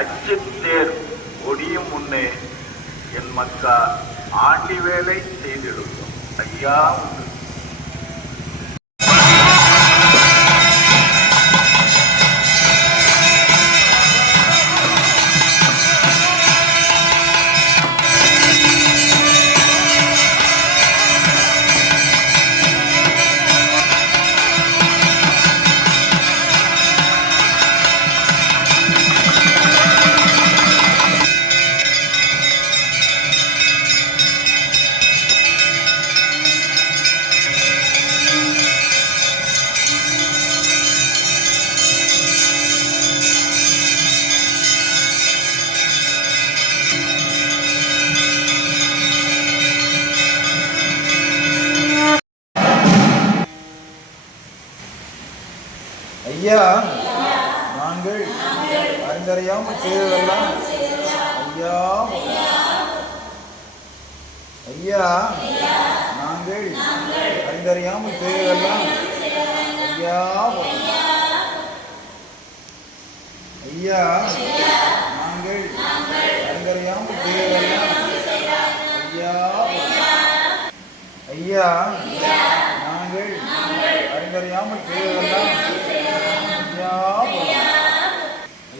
அச்சித்தேர் ஒடியும் முன்னே என் மக்கா ஆண்டி வேலை செய்திடுவோம். ஐயா உண்டு. ஐயா, நாங்கள் அறிந்தறியாமல் செய்ததெல்லாம் ஐயா, நாங்கள் அறிந்தறியாமல் செய்ததெல்லாம் ஐயா, நாங்கள் அறிந்தறியாமல் செய்ததெல்லாம் ஐயா, நாங்கள் அறிந்தறியாமல் செய்ததெல்லாம்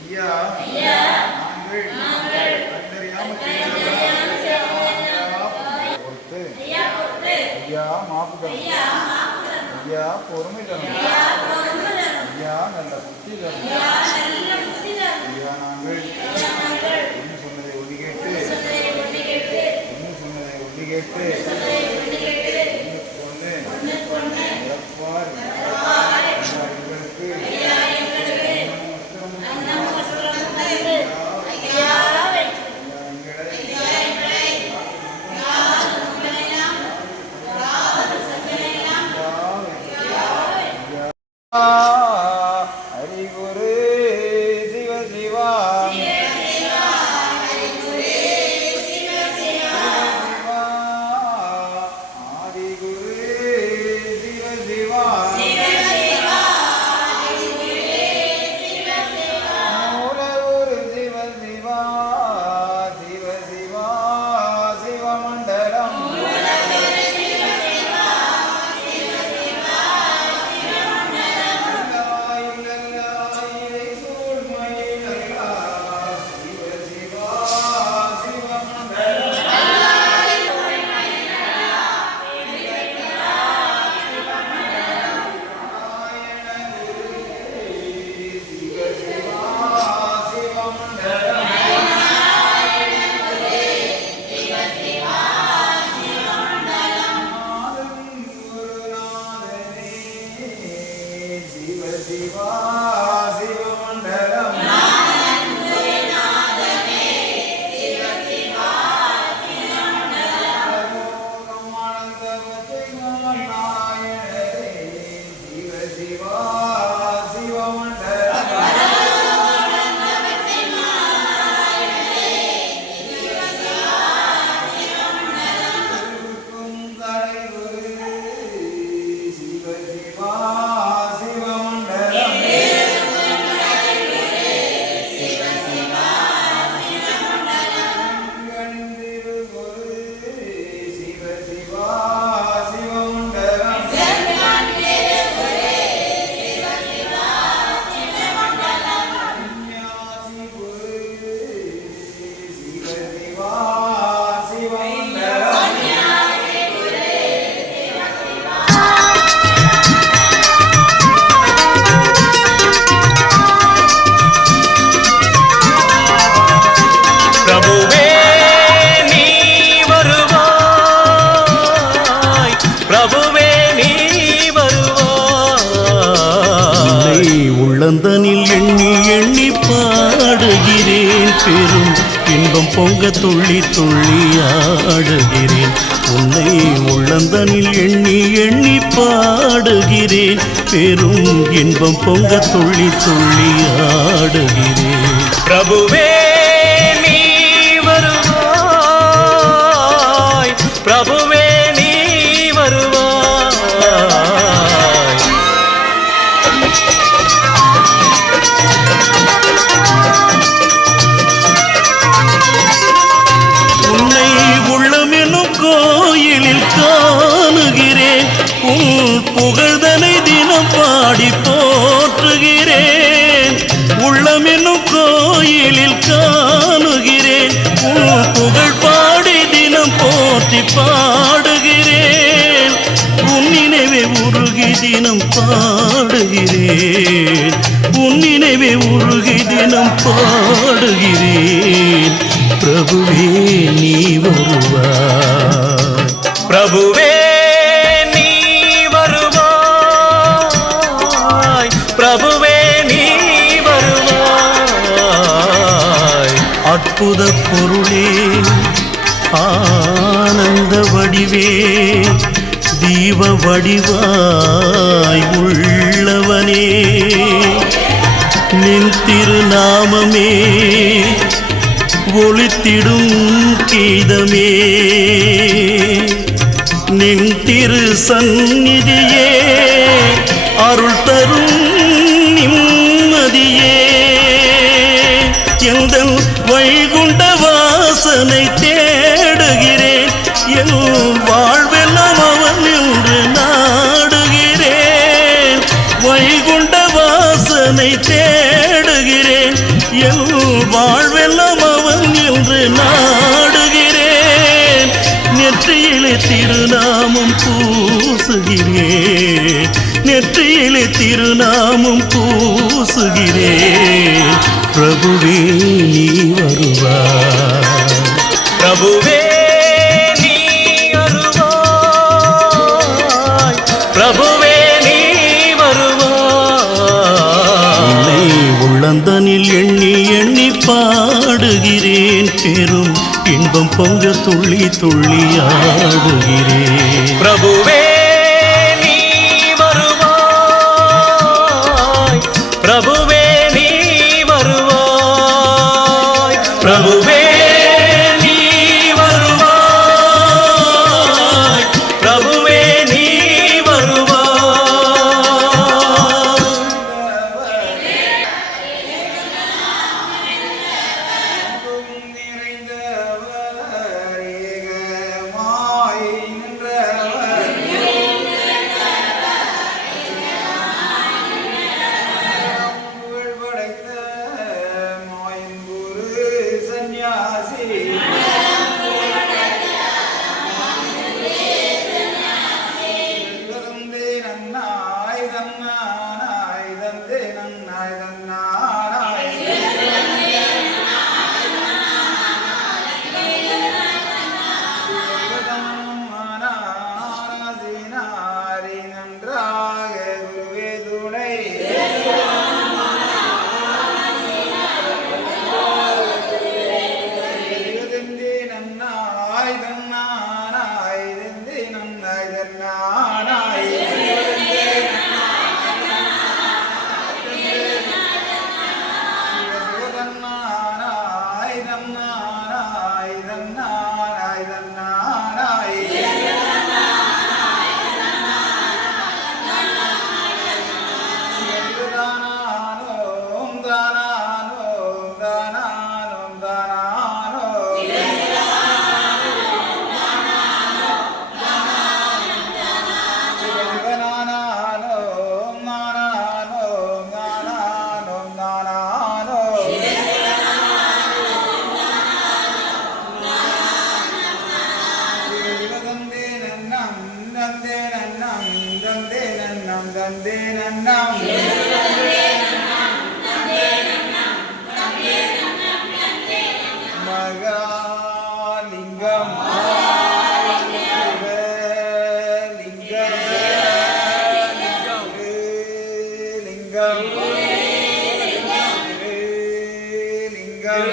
ஐயா, நாங்கள் அறிந்தறியாமல் பொறுத்து ஐயா மாப்பு தரும், ஐயா பொறுமை தரும், ஐயா நல்ல புத்தி தரும். ஐயா நாங்கள் என்ன சொன்னதை ஒளி கேட்டு என்ன சொன்னதை ஒளி கேட்டு ஒன்று இறப்பார் எங்களுக்கு ஹரிகுரு சிவ சிவா ஆதிகுரு சிவ சிவா மூலகுரு சிவ சிவா சிவ சிவா சிவமண்டலம் உள்ளந்தனில் எண்ணி எண்ணி பாடுகிறேன், பெரும் இன்பம் பொங்க துள்ளி துள்ளி ஆடுகிறேன். உன்னை உள்ளந்தனில் எண்ணி எண்ணி பாடுகிறேன், பெரும் இன்பம் பொங்க துள்ளி துள்ளி ஆடுகிறேன். பிரபுவே நீ வருவாய், பிரபுவே நீ வருவாய். தினம் பாடுகிறேன் உன் நினைவே உருகி தினம் பாடுகிறேன் பிரபுவே நீ வருவாய் பிரபுவே நீ வருவாய் பிரபுவே நீ வருவாய் அற்புத பொருளே ஆனந்த வடிவே தீப வடிவாய் உள்ளவனே நின் திருநாமமே ஒளித்திடும் கீதமே நின் திரு சந்நிதியே அருள் தரும் நிம்மதியே எந்தன் வைகுண்ட வாசனை தேடுகிறேன் என் வாழ்வெல்லாம் அவன் என்று நாடுகிறேன் வைகுண்ட வாசனை தேடுகிறேன் என் வாழ்வெல்லாம் அவன் என்று நாடுகிறேன் நெற்றியிலே திருநாமம் பூசுகிறேன் நெற்றியிலே திருநாமம் பூசுகிறேன் பிரபுவே நீ வருவாய் பிரபுவே நீ வருவாய் பிரபுவே நீ வருவாய் உன்னை உள்ளந்தனில் எண்ணி எண்ணி பாடுகிறேன் பெரும் இன்பம் பொங்க துள்ளி துள்ளி ஆடுகிறேன் பிரபுவே நீ வருவாய் பிரபுவே நீ வருவாய் பிரபுவே நீ வருவாய் பிரபுவே நீ வருவாய் நிறைந்தவர் ஏகமாய் நின்றவர் புகழ் படைத்த மாயன்புரு சந்நியாசி தந்தே நன்னாய் தன்னானாய் தந்தே நன்னாய் தன்னானாய் ஆராதினாரி நன்றாக குருவே துணை தந்தே நன்னாய் தன்னானாய் தந்தே நன்னாய் தன்னானாய் தன்னானாய் தன்னானாய் தன்னானாய் தன்னானாய் தானானோம் தானானோம் தானானோம் தானானோம் சிவனானோம் நானானோம் நானானோம் நானானோம் தந்தே நன்னம் தந்தே நன்னம் தந்தே நன்னம் தந்தே நன்னம் மகாலிங்கம் சிவலிங்கம் லிங்கம்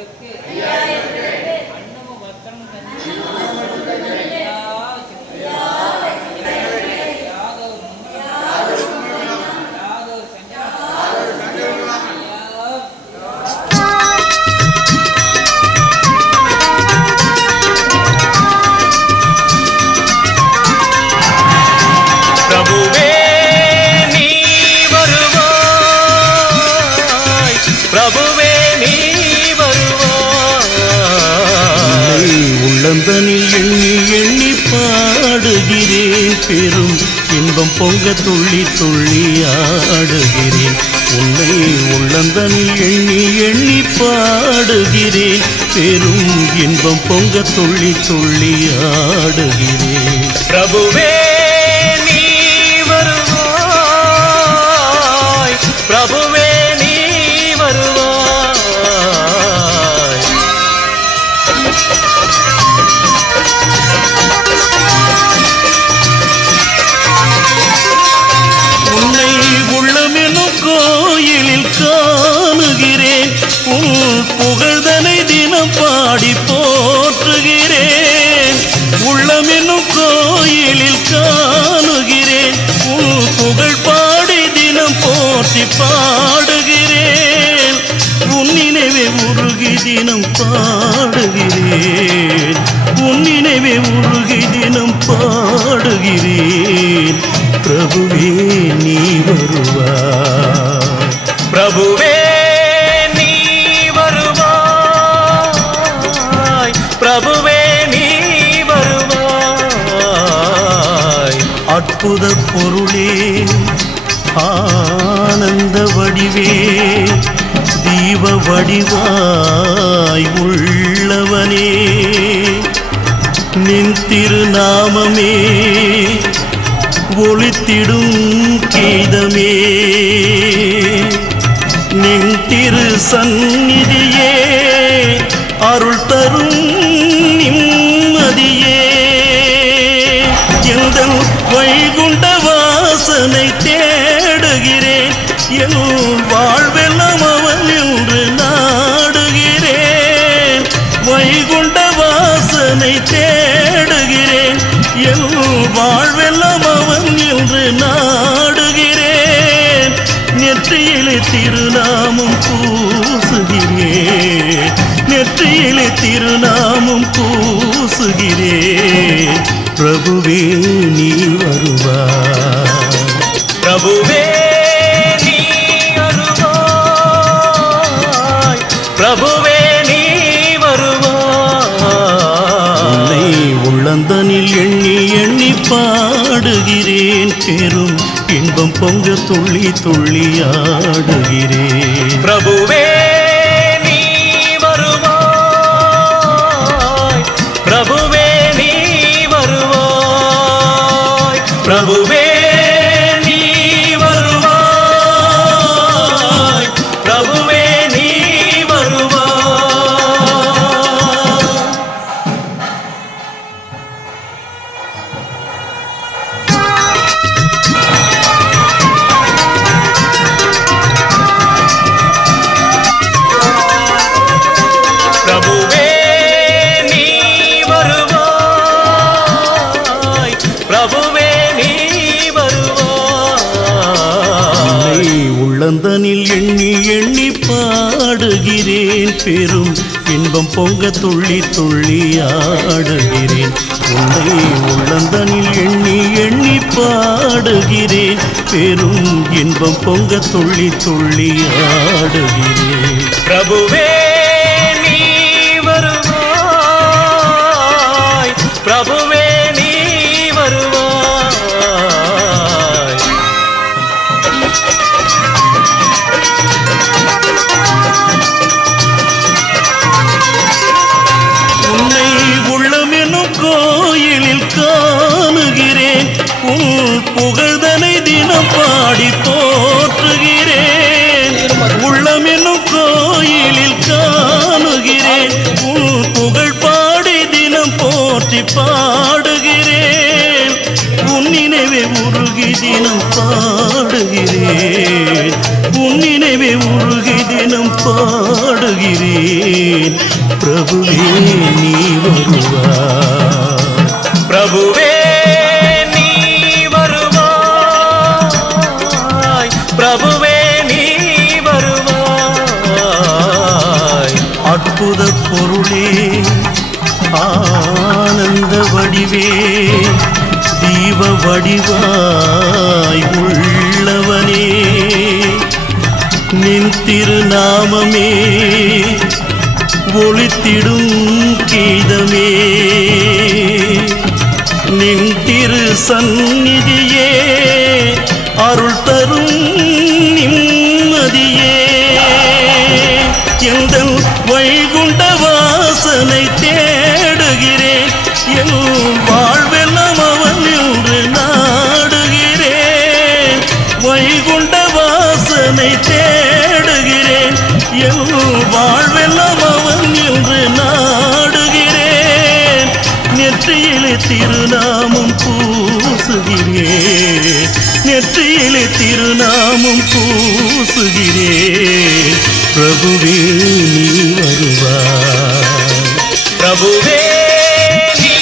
எங்களுக்கு அன்னமும் வஸ்திரமும் தந்து யாதவர் பிரபுவே நீ வருவாய், பிரபுவே நீ வருவாய். உள்ளந்தனில் எண்ணி எண்ணி பாடுகிறேன், பெரும் இன்பம் பொங்க துள்ளி துள்ளி ஆடுகிறேன். உன்னை உள்ளந்தனில் எண்ணி எண்ணி பாடுகிறேன், பெரும் இன்பம் பொங்க துள்ளி துள்ளி ஆடுகிறேன். பிரபுவே நீ வருவாய், பிரபுவே நீ வருவாய். உன்னை உள்ளமெனும் கோயிலில் காணுகிறேன், உன் புகழ்தனை தினம் பாடி போற்றுகிறேன். உள்ளமெனும் கோயிலில் காணுகிறேன், உன் புகழ் பாடி தினம் போற்றி பாடுகிறேன். உன் நினைவே உருகி தினம் பாடுகிறேன், உன் நினைவே உருகி தினம் பாடுகிறேன். பிரபுவே நீ வருவாய், பிரபுவே நீ வருவாய், பிரபுவே நீ வருவாய். அற்புத பொருளே ஆனந்த வடிவே, தீப வடிவாய் உள்ளவனே, நின் திருநாமமே ஒளித்திடும் கீதமே, நின் திரு சந்நிதியே அருள் தரும் நிம்மதியே. எந்தன் வைகுண்ட வாசனை தேடுகிறேன், என் வாழ்வெல்லாம் அவன் என்று நாடுகிறேன். வைகுண்ட வாசனை தேடுகிறேன், என் வாழ்வெல்லாம் அவன் என்று நாடுகிறேன். நெற்றியிலே திருநாமம் பூசுகிறேன், நெற்றியிலே திருநாமம் பூசுகிறேன். பிரபுவே நீ வருவாய், பிரபுவே நீ வருவாய், பிரபுவே நீ வருவாய். உன்னை உள்ளந்தனில் எண்ணி எண்ணி பாடுகிறேன், பெரும் இன்பம் பொங்க துள்ளி துள்ளி ஆடுகிறேன். பிரபுவே நீ வருவாய், பிரபுவே நீ வருவாய், பிரபுவே நீ வருவாய், பிரபுவே நீ வருவாய். பிரபுவே நீ வருவாய், பிரபுவே நீ வருவாய். உள்ளந்தனில் எண்ணி எண்ணி பாடுகிறேன், பெரும் இன்பம் பொங்க துள்ளி துள்ளி ஆடுகிறேன். உன்னை உள்ளந்தனில் எண்ணி எண்ணி பாடுகிறேன், பெரும் இன்பம் பொங்க துள்ளி துள்ளி ஆடுகிறேன். பிரபுவே நீ வருவாய், பிரபுவே நீ வருவாய். உன்னை உள்ளமெனும் கோயிலில் காணுகிறேன், உன் புகழ்தனை தினம் பாடி போற்றுகிறேன். உள்ளமெனும் கோயிலில் காணுகிறேன், உன் புகழ் பாடி தினம் போற்றி பாடுகிறேன். உன் நினைவே உருகி தினம் பாடுகிறேன், உன் நினைவே உருகி தினம் பாடுகிறேன். வருகிறேன் பிரபுவே நீ வருவாய். பிரபுவே நீ வருவாய், பிரபுவே நீ வருவாய். அற்புத பொருளே ஆனந்த வடிவே தீப வடிவாய் உள்ளவனே நின் திருநாமமே ஒளித்திடும் கீதமே நின் திரு சந்நிதியே அருள் தரும் நிம்மதியே எந்தன் வைகுண்ட வாசனை தேடுகிறேன் என் வாழ்வெல்லாம் அவன் என்று நாடுகிறேன் வைகுண்ட வாசனை தேடுகிறேன் என் வாழ்வெல்லாம் அவன் என்று நாடுகிறேன் நெற்றியிலே திருநாமம் பூசுகிறேன் நெற்றியிலே திருநாமம் பூசுகிறேன் பிரபுவே நீ வருவாய். பிரபுவே நீ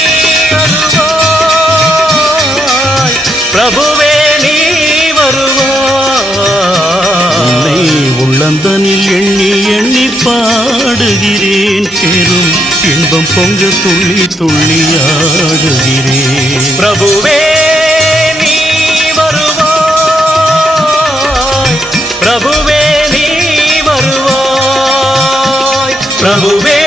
வருவாய், பிரபுவே நீ வருவாய். உன்னை உள்ளந்தனில் எண்ணி எண்ணி பாடுகிறேன் பெரும் இன்பம் பொங்க துள்ளி துள்ளி ஆடுகிறேன். பிரபுவே நீ வருவாய், பிரபுவே நீ வருவாய், பிரபுவே